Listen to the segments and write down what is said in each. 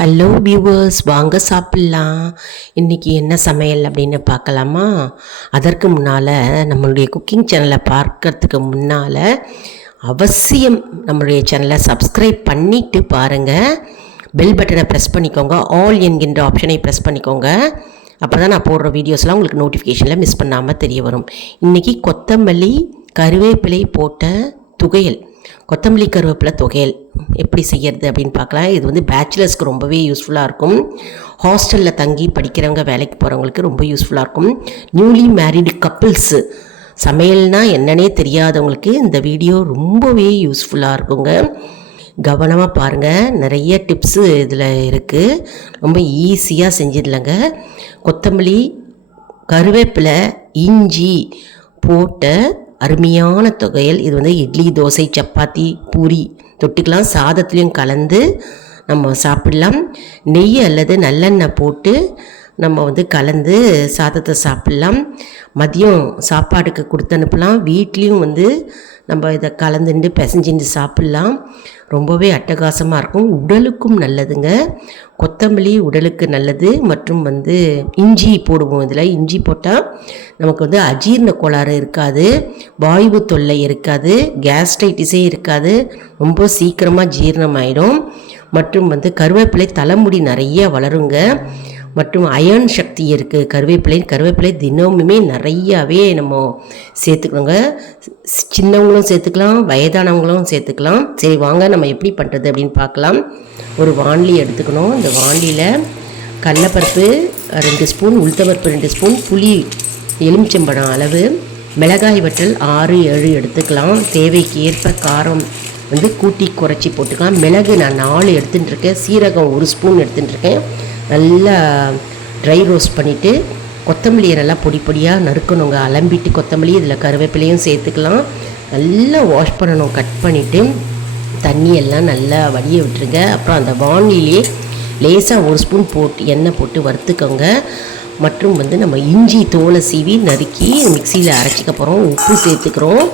Hello viewers, வாங்க சாப்பிட்லாம். இன்றைக்கி என்ன சமையல் அப்படின்னு பார்க்கலாமா? அதற்கு முன்னால் நம்மளுடைய குக்கிங் சேனலை பார்க்கறதுக்கு முன்னால் அவசியம் நம்மளுடைய சேனலை சப்ஸ்கிரைப் பண்ணிவிட்டு பாருங்கள். பெல் பட்டனை ப்ரெஸ் பண்ணிக்கோங்க, ஆல் என்கின்ற ஆப்ஷனை ப்ரெஸ் பண்ணிக்கோங்க. அப்போ தான் நான் போடுற வீடியோஸ்லாம் உங்களுக்கு நோட்டிஃபிகேஷனில் மிஸ் பண்ணாமல் தெரிய வரும். இன்றைக்கி கொத்தமல்லி கருவேப்பிலை போட்ட துவையல், கொத்தமல்லி கருவேப்பிலை துவையல் எப்படி செய்கிறது அப்படின்னு பார்க்கலாம். இது வந்து பேச்சுலர்ஸ்க்கு ரொம்பவே யூஸ்ஃபுல்லாக இருக்கும். ஹாஸ்டலில் தங்கி படிக்கிறவங்க, வேலைக்கு போகிறவங்களுக்கு ரொம்ப யூஸ்ஃபுல்லாக இருக்கும். நியூலி மேரிடு கப்பிள்ஸு, சமையல்னால் என்னன்னே தெரியாதவங்களுக்கு இந்த வீடியோ ரொம்பவே யூஸ்ஃபுல்லாக இருக்குங்க. கவனமாக பாருங்கள், நிறைய டிப்ஸு இதில் இருக்குது. ரொம்ப ஈஸியாக செஞ்சிடலங்க. கொத்தமல்லி கருவேப்பிலை இஞ்சி போட்ட அருமையான துவையல். இது வந்து இட்லி, தோசை, சப்பாத்தி, பூரி தொட்டுக்கலாம். சாதத்துலேயும் கலந்து நம்ம சாப்பிடலாம். நெய் அல்லது நல்லெண்ணெய் போட்டு நம்ம வந்து கலந்து சாதத்தை சாப்பிட்லாம். மதியம் சாப்பாடுக்கு கொடுத்து அனுப்பலாம். வீட்லேயும் வந்து நம்ம இதை கலந்துட்டு பிசைஞ்சிட்டு சாப்பிட்லாம். ரொம்பவே அட்டகாசமாக இருக்கும். உடலுக்கும் நல்லதுங்க. கொத்தமல்லி உடலுக்கு நல்லது. மற்றும் வந்து இஞ்சி போடுவோம். இதில் இஞ்சி போட்டால் நமக்கு வந்து அஜீரண கோளாறு இருக்காது, வாய்வு தொல்லை இருக்காது, கேஸ்ட்ரைட்டிஸே இருக்காது, ரொம்ப சீக்கிரமாக ஜீரணமாயிடும். மற்றும் வந்து கருவேப்பிலை தலைமுடி நிறைய வளருங்க. மற்றும் அயர்ன் சக்தி இருக்குது கருவேப்பிலை தினமுமே நிறையாவே நம்ம சேர்த்துக்கணுங்க. சின்னவங்களும் சேர்த்துக்கலாம், வயதானவங்களும் சேர்த்துக்கலாம். சரி வாங்க நம்ம எப்படி பண்ணுறது அப்படின்னு பார்க்கலாம். ஒரு வாண்லி எடுத்துக்கணும். இந்த வாண்டியில் கடலைப்பருப்பு 2 ஸ்பூன், உளுத்தம்பருப்பு 2 ஸ்பூன், புளி எலுமிச்சம்பழம் அளவு, மிளகாய் வற்றல் 6-7 எடுத்துக்கலாம். தேவைக்கு ஏற்ப காரம் வந்து கூட்டி குறைச்சி போட்டுக்கலாம். மிளகு நான் 4 எடுத்துகிட்டு இருக்கேன். சீரகம் 1 ஸ்பூன் எடுத்துகிட்டு இருக்கேன். நல்லா ட்ரை ரோஸ்ட் பண்ணிவிட்டு கொத்தமல்லியை நல்லா பொடி பொடியாக நறுக்கணுங்க. அலம்பிட்டு கொத்தமல்லி இதில் கருவேப்பிலையும் சேர்த்துக்கலாம். நல்லா வாஷ் பண்ணணும். கட் பண்ணிவிட்டு தண்ணியெல்லாம் நல்லா வடிய விட்டுருங்க. அப்புறம் அந்த வானிலே லேசாக 1 ஸ்பூன் போட்டு எண்ணெய் போட்டு வறுத்துக்கோங்க. மற்றும் வந்து நம்ம இஞ்சி தோலை சீவி நறுக்கி மிக்சியில் அரைச்சிக்க போகிறோம். உப்பு சேர்த்துக்கிறோம்.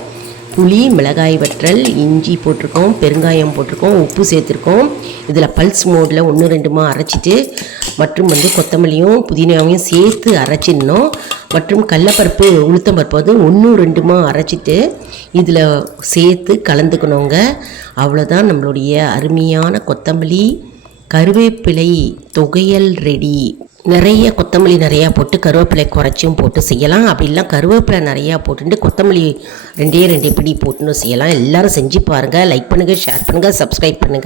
புளி, மிளகாய் வற்றல், இஞ்சி போட்டிருக்கோம், பெருங்காயம் போட்டிருக்கோம், உப்பு சேர்த்துருக்கோம். இதில் பல்ஸ் மோடில் 1-2 அரைச்சிட்டு மற்றும் வந்து கொத்தமல்லியும் புதினாவையும் சேர்த்து அரைச்சிடணும். மற்றும் கடலைப்பருப்பு உளுத்தம்பருப்பு வந்து 1-2 அரைச்சிட்டு இதில் சேர்த்து கலந்துக்கணுங்க. அவ்வளோதான், நம்மளுடைய அருமையான கொத்தமல்லி கருவேப்பிலை துவையல் ரெடி. நிறைய கொத்தமல்லி நிறையா போட்டு கருவேப்பிலை குறைச்சும் போட்டு செய்யலாம். அப்படிலாம் கருவேப்பிலை நிறையா போட்டுட்டு கொத்தமல்லி 2 பிடி போட்டுன்னு செய்யலாம். எல்லோரும் செஞ்சு பாருங்கள். லைக் பண்ணுங்கள், ஷேர் பண்ணுங்கள், சப்ஸ்கிரைப் பண்ணுங்கள்.